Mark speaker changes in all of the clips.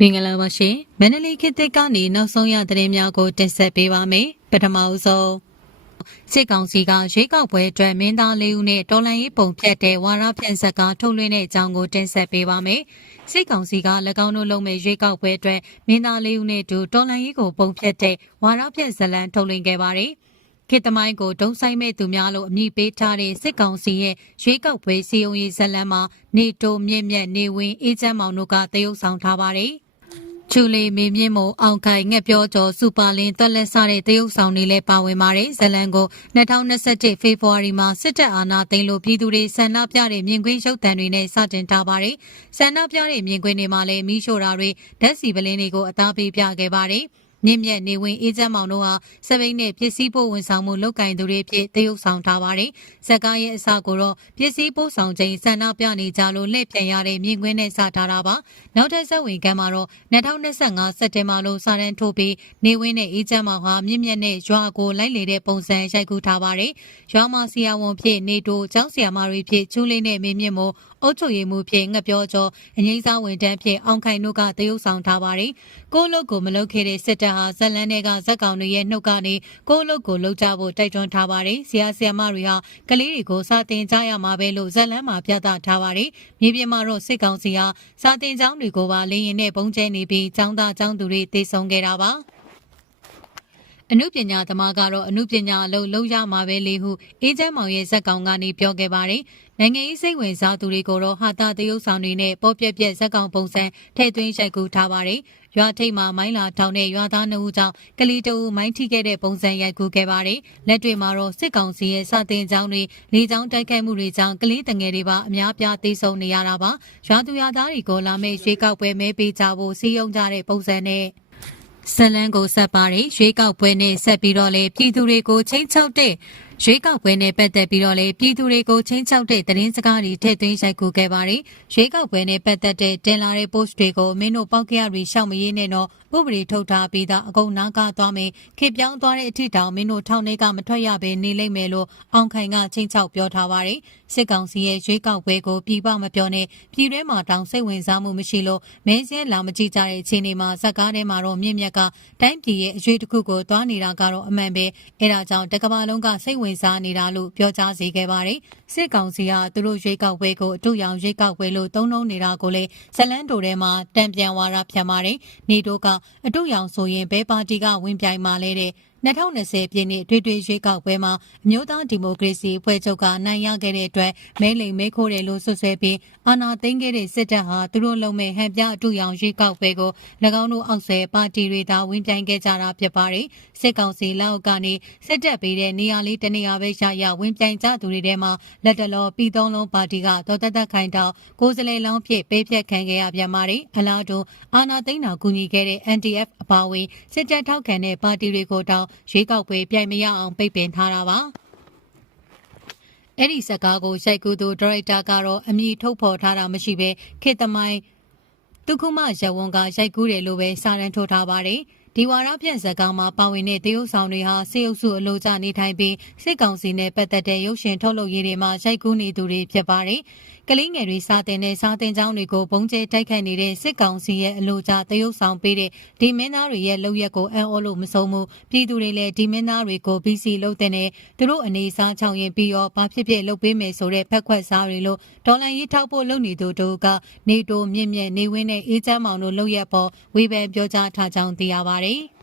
Speaker 1: မင်္ဂလာပါရှင်မန္တလေးခေတ်သစ်ကနေနောက်ဆုံးရသတင်းများကိုတင်ဆက်ပေးပါမယ်ပထမဦးဆုံးစစ်ကောင်စီကရွေးကောက်ပွဲအတွက်မင်းသားလေးဦးနဲ့တော်လန်ရေးပုံဖြတ်တဲ့ဝါရဖြန့်ဆက်ကထုတ်လွှင့်တဲ့အကြောင်းကိုတင်ဆက်ပေးပါမယ်စစ်ကောင်စီက၎င်းတို့လုပ်မဲ့ရွေးကောက်ပွဲအတွက်မင်းသားလေးဦးနဲ့တူတော်လန်ရေးကိုပုံဖြတ်တဲ့ဝါရဖြန့်ဇလံထုတ်လွှင့်ခဲ့ပါတယ် ခေတ်သမိုင်းကိုဒုံဆိုင်မဲ့သူများလို့အမည်ပေးထားတဲ့စစ်ကောင်စီရဲ့ရွေးကောက်ပွဲစီယုံရေးဇလံမှာနေတိုမြင့်မြတ်နေဝင်အေးချမ်းမောင်တို့ကတရုတ်ဆောင်ထားပါတယ်။ချူလီမေမြင့်မို့အောင်ခိုင်ငှက်ပြောကျော်စူပါလင်းတက်လက်စားတဲ့တရုတ်ဆောင်တွေလည်းပါဝင်ပါတယ်။ဇလံကို2021ဖေဖော်ဝါရီမှာစစ်တပ်အာဏာသိမ်းလို့ပြည်သူတွေဆန္ဒပြတဲ့မြင်ကွင်းရုပ်သံတွေနဲ့စတင်ထားပါတယ်။ဆန္ဒပြတဲ့မြင်ကွင်းတွေမှာလည်းမီးရှို့တာတွေဓာတ်စီပလင်းတွေကိုအသားပေးပြခဲ့ပါတယ်။ မြင့်မြတ်နေဝင်အေးချမ်းမောင်တို့ဟာစပိန်နဲ့ပစ္စည်းပို့ဝန်ဆောင်မှုလုပ်ကင်သူတွေဖြစ်တရုတ်ဆောင်ထားပါတယ်။ဇက်ကားရဲ့အစကိုတော့ပစ္စည်းပို့ဆောင်ခြင်းဆန္ဒပြနေကြလို့လက်ပြန်ရတဲ့မြင်ကွင်းနဲ့စထားတာပါ။နောက်ထပ်ဇက်ဝင်ကမ်းမှာတော့2025စက်တင်ဘာလို့စာရန်ထိုးပြီးနေဝင်နဲ့အေးချမ်းမောင်ဟာမြင့်မြတ်နဲ့ရွာကိုလိုက်လေတဲ့ပုံစံရိုက်ကူးထားပါတယ်။ရွာမဆီယာဝန်ဖြစ်နေတိုကျောင်းဆီယာမတွေဖြစ်ချူးလေးနဲ့မင်းမြင့်မို့အုတ်ချုပ်ရည်မှုဖြစ်ငှက်ပြောကျော်အငိမ့်စားဝင်တန်းဖြစ်အောင်ခိုင်တို့ကတရုတ်ဆောင်ထားပါတယ်။ကိုလုတ်ကိုမလုတ်ခဲ့တဲ့စစ်တပ်ဟာဇက်လန်းတွေကဇက်ကောင်တွေရဲ့နှုတ်ကနေကိုလုတ်ကိုလုတ်ကြဖို့တိုက်တွန်းထားပါတယ်။ဆရာဆရာမတွေဟာကလေးတွေကိုစာတင်ကြရမှာပဲလို့ဇက်လန်းမှာပြသထားပါတယ်။မြေပြင်မှာတော့စစ်ကောင်စီဟာစာတင်ကျောင်းတွေကိုပါလေရင်နဲ့ပုံကျဲနေပြီးကျောင်းသားကျောင်းသူတွေတေဆုံးခဲ့တာပါ။အမှုပညာသမားကတော့အမှုပညာအလုပ်လုပ်ရမှာပဲလေဟုအေးချမ်းမောင်ရဲ့ဇက်ကောင်ကနေပြောခဲ့ပါတယ်။ နိုင်ငံရေးစိတ်ဝင်စားသူတွေကိုတော့ဟာတာတရုတ်ဆောင်တွေနဲ့ပေါ်ပြက်ပြက်ဇက်ကောင်ပုံစံထည့်သွင်းရိုက်ကူးထားပါတယ်။ရွာထိပ်မှာမိုင်းလာထောင်တဲ့ရွာသားနှုတ်ကြောင့်ကလေးတူမိုင်းထိခဲ့တဲ့ပုံစံရိုက်ကူးခဲ့ပါတယ်။လက်တွေမှာတော့စစ်ကောင်စီရဲ့စာတင်ကြောင်းတွေလေကြောင်းတိုက်ခိုက်မှုတွေကြောင့်ကလေးတငယ်တွေပါအများပြားသိဆုံးနေရတာပါ။ရွာသူရွာသားတွေကိုလာမယ့်ရွေးကောက်ပွဲမဲပေးကြဖို့စီးရုံကြတဲ့ပုံစံနဲ့ဇလန်းကိုဆက်ပါတယ်ရွေးကောက်ပွဲနဲ့ဆက်ပြီးတော့လေပြည်သူတွေကိုချင်းချောက်တဲ့ ရွေးကောက်ပွဲနဲ့ပတ်သက်ပြီးတော့လေပြည်သူတွေကိုချင်းချောက်တဲ့သတင်းစကားတွေထည့်သွင်းရိုက်ကူးခဲ့ပါတယ်ရွေးကောက်ပွဲနဲ့ပတ်သက်တဲ့တင်လာတဲ့ post တွေကိုမင်းတို့ပောက်ကြရတွေရှောက်မရေးနဲ့တော့ဥပဒေထုတ်ထားပြီးသားအကုန်နားကသွားမယ်ခေပြောင်းသွားတဲ့အထိတောင်မင်းတို့ထောင်ထဲကမထွက်ရဘဲနေလိမ့်မယ်လို့အောင်ခိုင်ကချင်းချောက်ပြောထားပါတယ် စစ်ကောင်စီရဲ့ရွေးကောက်ပွဲကိုပြည်ပမပြောနဲ့ပြည်တွင်းမှာတောင်စိတ်ဝင်စားမှုမရှိလို့မင်းစဲလာမကြည့်ကြတဲ့အခြေအနေမှာဇက်ကားထဲမှာတော့မြင့်မြတ်ကတိုင်းပြည်ရဲ့အရွေးတစ်ခုကိုသွားနေတာကတော့အမှန်ပဲအဲဒါကြောင့်တကမ္ဘာလုံးကစိတ်ဝင်စားနေတာလို့ပြောကြားစေခဲ့ပါတယ်စစ်ကောင်စီကသူတို့ရွေးကောက်ပွဲကိုအတူရောင်ရွေးကောက်ပွဲလို့သုံးနှုံနေတာကိုလေဇလန်တိုထဲမှာတံပြန်ဝါရဖြတ်ပါတယ်နေတို့ကအတူရောင်ဆိုရင်ဘဲပါတီကဝင်ပြိုင်มาလဲတဲ့ 2020ပြည့်နှစ်တွေ့တွေ့ရွေးကောက်ပွဲမှာအမျိုးသားဒီမိုကရေစီအဖွဲ့ချုပ်ကနိုင်ရခဲ့တဲ့အတွက်မဲလိမ်မဲခိုးတယ်လို့ဆွဆွဲပြီးအာဏာသိမ်းခဲ့တဲ့စစ်တပ်ဟာသူတို့လုံမဲ့ဟန်ပြအတူရောင်ရွေးကောက်ပွဲကို၎င်းတို့အောက်ဆွဲပါတီတွေသာဝင်ပြိုင်ခဲ့ကြတာဖြစ်ပါတယ်စစ်ကောင်စီလက်အောက်ကနေစစ်တပ်ပေးတဲ့နေရာလေးတနေရာပဲရရဝင်ပြိုင်ကြသူတွေထဲမှာလက်တလောပြည်သုံးလုံးပါတီကဒေါ်တသက်ခိုင်တောင်ကိုယ်စလဲလောင်းဖြစ်ပေးဖြတ်ခံခဲ့ရပြန်ပါတယ်အလားတူအာဏာသိမ်းတာကူညီခဲ့တဲ့ NTF အပါအဝင်စစ်တပ်ထောက်ခံတဲ့ပါတီတွေကိုတောင်ရွေးကောက်ပွဲပြိုင်မရအောင်ပိတ်ပင်ထားတာပါအဲ့ဒီစကားကိုရိုက်ကူးသူဒါရိုက်တာကတော့အမည်ထုတ်ဖော်ထားတာမရှိဘဲခေတမိုင်းဒုက္ခမရဝွန်ကရိုက်ကူးတယ်လို့ပဲစာရန်ထုတ်ထားပါတယ်ဒီဝါရဖြန့်ဇက်ကောင်မှာပါဝင်တဲ့တရုတ်ဆောင်တွေဟာစေအုပ်စုအလို့ကြနေထိုင်ပြီးစစ်ကောင်စီနဲ့ပတ်သက်တဲ့ရုပ်ရှင်ထုတ်လုပ်ရေးတွေမှာရိုက်ကူးနေသူတွေဖြစ်ပါတယ်။ ကလေးငယ်တွေစာတင်တဲ့စာတင်ကျောင်းတွေကိုဘုံကျဲတိုက်ခိုက်နေတဲ့စစ်ကောင်စီရဲ့အလို့ကြတရုတ်ဆောင်ပေးတဲ့ဒီမင်းသားတွေရဲ့လုပ်ရက်ကိုအံ့ဩလို့မဆုံးဘူးပြည်သူတွေလည်းဒီမင်းသားတွေကို BC လုပ်တဲ့နဲ့သူတို့အနေစားချောင်းရင်ပြီးရောဘာဖြစ်ဖြစ်လုပ်ပေးမယ်ဆိုတဲ့ဖက်ခွက်စားတွေလို့ဒေါ်လာရေးထောက်ဖို့လုပ်နေသူတို့ကနေတိုမြင့်မြင့်နေဝင်းနဲ့အေးချမ်းမောင်တို့လုပ်ရက်ပေါ်ဝေဖန်ပြောကြားထားကြောင်းသိရပါတယ်။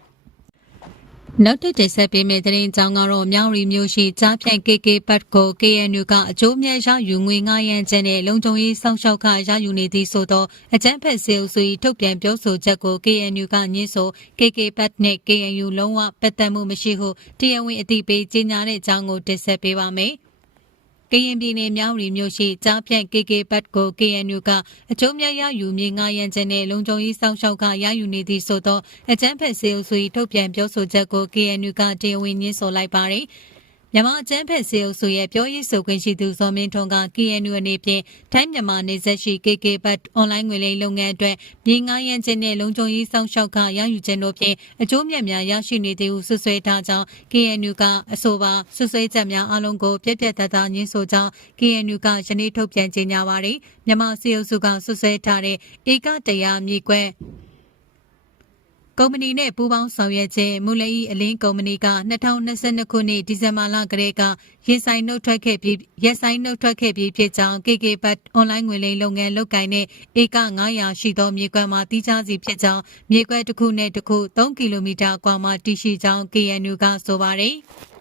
Speaker 1: နောက်တစ်တင်ဆက်ပေးမယ့်သတင်းကြောင်းကတော့မြောင်ရီမျိုးရှိကြားဖြန့် KK ဘတ်ကို KNU ကအကျိုးမြတ်ရယူငွေ9ရန်ကျန်တဲ့လုံခြုံရေးစောင့်ရှောက်ခရယူနေသည့်ဆိုသောအကြမ်းဖက်စေအုပ်စု၏ထုတ်ပြန်ပြောဆိုချက်ကို KNU ကညှင်းဆို KK ဘတ်နဲ့ KNU လုံးဝပတ်သက်မှုမရှိဟုတရားဝင်အသိပေးကြေညာတဲ့အကြောင်းကိုတင်ဆက်ပေးပါမယ်။ ကရင်ပြည်နယ်မြောက်ရီမြို့ရှိကြားဖြန့် KK ဘတ်ကို KNU ကအကျိုးမြတ်ရယူမြေငါရန်ချက်နဲ့လုံခြုံရေးစောင့်ရှောက်ကရယူနေသည့်ဆိုသောအကြမ်းဖက်စေအုပ်စုထုတ်ပြန်ပြောဆိုချက်ကို KNU ကတရားဝင်ညှင်းဆိုလိုက်ပါတယ်။ မမြန်မာအကျန်းဖက်စေအုပ်စုရဲ့ပြောရေးဆိုခွင့်ရှိသူဇော်မင်းထွန်းက KNU အနေဖြင့်ထိုင်းမြန်မာနေဆက်ရှိ KK ဘတ်အွန်လိုင်းငွေလိမ်လုပ်ငန်းအတွက်မြေငားရန်ခြင်းနဲ့လုံခြုံရေးစောင့်ရှောက်ကရယူခြင်းတို့ဖြင့်အကျိုးမြတ်များရရှိနေသည်ဟုဆွဆွဲထားကြောင်း KNU ကအဆိုပါဆွဆွဲချက်များအလုံးကိုပြက်ပြက်သားသားညှင်းဆိုကြောင်း KNU ကယနေ့ထုတ်ပြန်ကြေညာပါရယ်မြန်မာစေအုပ်စုကဆွဆွဲထားတဲ့ဧကတရားမြေကွ က်ကုမ္ပဏီနဲ့ပူးပေါင်းဆောင်ရွက်ခြင်းမူလီအလင်းကုမ္ပဏီက2022ခုနှစ်ဒီဇင်ဘာလကတည်းကရင်ဆိုင်နှုတ်ထွက်ခဲ့ပြီးရက်ဆိုင်နှုတ်ထွက်ခဲ့ပြီးဖြစ်ကြောင်း KK ဘတ်အွန်လိုင်းငွေလိမ်လုပ်ငန်းလုပ်ကိုင်တဲ့ဧက900ရှိသောမြေကွက်မှာတီးခြားစီဖြစ်ကြောင်းမြေကွက်တစ်ခုနဲ့တစ်ခု3ကီလိုမီတာကွာမှာတည်ရှိကြောင်း KNU ကဆိုပါတယ်။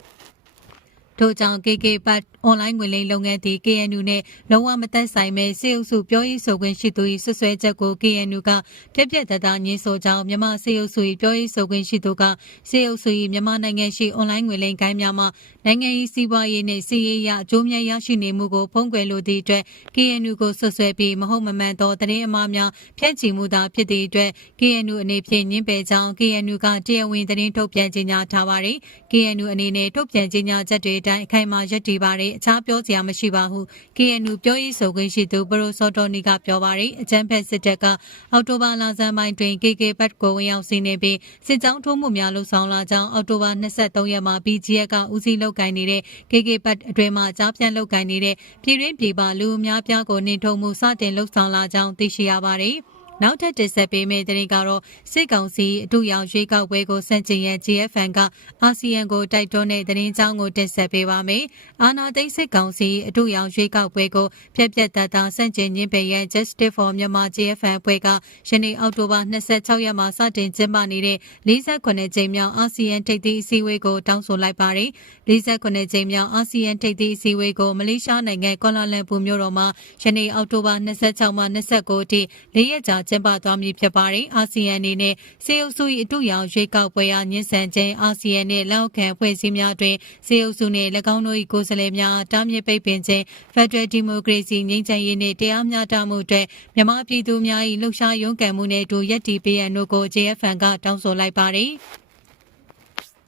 Speaker 1: ထို့ကြောင့် KK ဘတ်အွန်လိုင်းငွေလိမ်လုပ်ငန်းသည် KNU နဲ့လုံးဝမသက်ဆိုင်ပဲစေအုပ်စုပြောရေးဆိုခွင့်ရှိသူ၏ဆွဆွဲချက်ကို KNU ကပြက်ပြက်သားသားညှင်းဆိုကြောင်းမြန်မာစေအုပ်စု၏ပြောရေးဆိုခွင့်ရှိသူကစေအုပ်စု၏မြန်မာနိုင်ငံရှိအွန်လိုင်းငွေလိမ်ကိုင်းများမှာနိုင်ငံရေးစီးပွားရေးနှင့်စီးရေးရအကျိုးမြတ်ရရှိနေမှုကိုဖုံးကွယ်လိုသည့်အတွက် KNU ကိုဆွဆွဲပြီးမဟုတ်မမှန်သောသတင်းအမှားများဖြန့်ချီမှုသာဖြစ်သည့်အတွက် KNU အနေဖြင့်ညှင်းပယ်ကြောင်း KNU ကတရားဝင်သတင်းထုတ်ပြန်ကြေညာထားပါသည် KNU အနေနဲ့ထုတ်ပြန်ကြေညာချက်တွေအတိုင်းအခိုင်အမာရပ်တည်ပါတယ်အခြားပြောစရာမရှိပါဟု KNU ပြောရေးဆိုခွင့်ရှိသူပရိုစောတော်နီကပြောပါတယ်အကြမ်းဖက်စစ်တပ်ကအော်တိုဘာလဆန်းပိုင်းတွင် KK ဘတ်ကိုဝင်ရောက်စီးနေပြီးစစ်ကြောင်းထိုးမှုများလှုပ်ဆောင်လာကြောင်းအော်တိုဘာ23ရက်မှာ BGF ကဦးစီးလုပ်ကိုင်နေတဲ့ KK ဘတ်အတွင်မှကြားပြန်လုပ်ကိုင်နေတဲ့ပြည်ရင်းပြည်ပလူအများပြားကိုနှင်ထုတ်မှုစတင်လှုပ်ဆောင်လာကြောင်းသိရှိရပါတယ်။ နောက်ထပ်တင်ဆက်ပေးမယ့်သတင်းကတော့စစ်ကောင်စီအထူးရောင်ရွေးကောက်ပွဲကိုစန့်ကျင်ရန် GFN ကအာဆီယံကိုတိုက်တွန်းတဲ့သတင်းကြောင်းကိုတင်ဆက်ပေးပါမယ်။အာနာသိန်းစစ်ကောင်စီအထူးရောင်ရွေးကောက်ပွဲကိုပြက်ပြက်သားသားစန့်ကျင်ညှင်းပယ်ရန် Justice for Myanmar GFN အဖွဲ့ကယနေ့အောက်တိုဘာ26ရက်မှာစတင်ကျင်းပနေတဲ့48ကြိမ်မြောက်အာဆီယံထိပ်သီးအစည်းအဝေးကိုတောင်းဆိုလိုက်ပါတယ်။48ကြိမ်မြောက်အာဆီယံထိပ်သီးအစည်းအဝေးကိုမလေးရှားနိုင်ငံကွာလာလမ်ပူမြို့တော်မှာယနေ့အောက်တိုဘာ26မှ29အထိ၄ရက်ကြာကျင်းပသွားမည်ဖြစ်ပါတယ်။အာဆီယံအနေနဲ့စေအုပ်စု၏အတူရောင်ရွေးကောက်ပွဲအားညှဉ်းဆန်ခြင်းအာဆီယံနှင့်လောက်ခံဖွဲ့စည်းများတွင်စေအုပ်စုနှင့်၎င်းတို့၏ကိုယ်စားလှယ်များတားမြစ်ပိတ်ပင်ခြင်း Federal Democracy ငြိမ်းချမ်းရေးနှင့်တရားမျှတမှုအတွက်မြန်မာပြည်သူများ၏လှုပ်ရှားရုန်းကန်မှုနှင့်အတူရည်တည်ပေးရန်တို့ကို JFN ကတောင်းဆိုလိုက်ပါတယ်။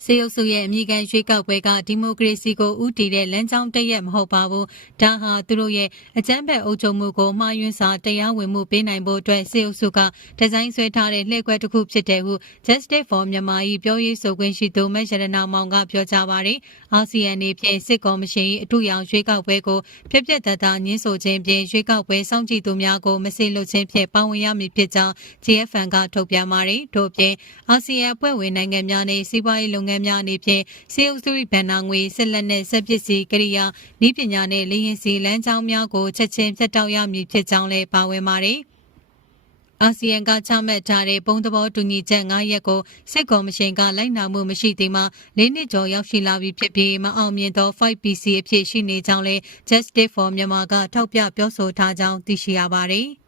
Speaker 1: စေအုပ်စုရဲ့အမိခံရွေးကောက်ပွဲကဒီမိုကရေစီကိုဥတည်တဲ့လမ်းကြောင်းတရက်မဟုတ်ပါဘူး။ဒါဟာသူတို့ရဲ့အကြမ်းဖက်အုပ်ချုပ်မှုကိုမှားယွင်းစွာတရားဝင်မှုပေးနိုင်ဖို့အတွက်စေအုပ်စုကဒီဇိုင်းဆွဲထားတဲ့လှည့်ကွက်တစ်ခုဖြစ်တယ်ဟု Justice for Myanmar ၏ပြောရေးဆိုခွင့်ရှိသူမက်ရတနာမောင်ကပြောကြားပါတယ်။အာဆီယံနေဖြင့်စစ်ကော်မရှင်၏အထူးရောင်ရွေးကောက်ပွဲကိုပြက်ပြက်သားသားညှင်းဆိုခြင်းဖြင့်ရွေးကောက်ပွဲစောင့်ကြည့်သူများကိုမဆေလွတ်ခြင်းဖြင့်ပါဝင်ရမည်ဖြစ်ကြောင်း JFN ကထုတ်ပြန်ပါတယ်။ထို့ပြင်အာဆီယံအဖွဲ့ဝင်နိုင်ငံများနှင့်စီးပွားရေးလုပ်ငန်းများအနေဖြင့်စေအုပ်စု၏ဗန်နာငွေဆက်လက်နှင့်ဆက်ပစ္စည်းကိရိယာဤပညာနှင့်လေရင်စီလမ်းကြောင်းများကိုချက်ချင်းဖြတ်တောက်ရမည်ဖြစ်ကြောင်းလည်းပါဝင်ပါတယ်။အာဆီယံကချမှတ်ထားတဲ့ပုံသဘောတူညီချက်9ရက်ကိုစစ်ကော်မရှင်ကလိုက်နာမှုမရှိသေးမှ၄နှစ်ကျော်ရောက်ရှိလာပြီဖြစ်ပြီးမအောင်မြင်သော 5PC အဖြစ်ရှိနေကြောင်းလည်း Justice for Myanmar ကထောက်ပြပြောဆိုထားကြောင်းသိရှိရပါတယ်။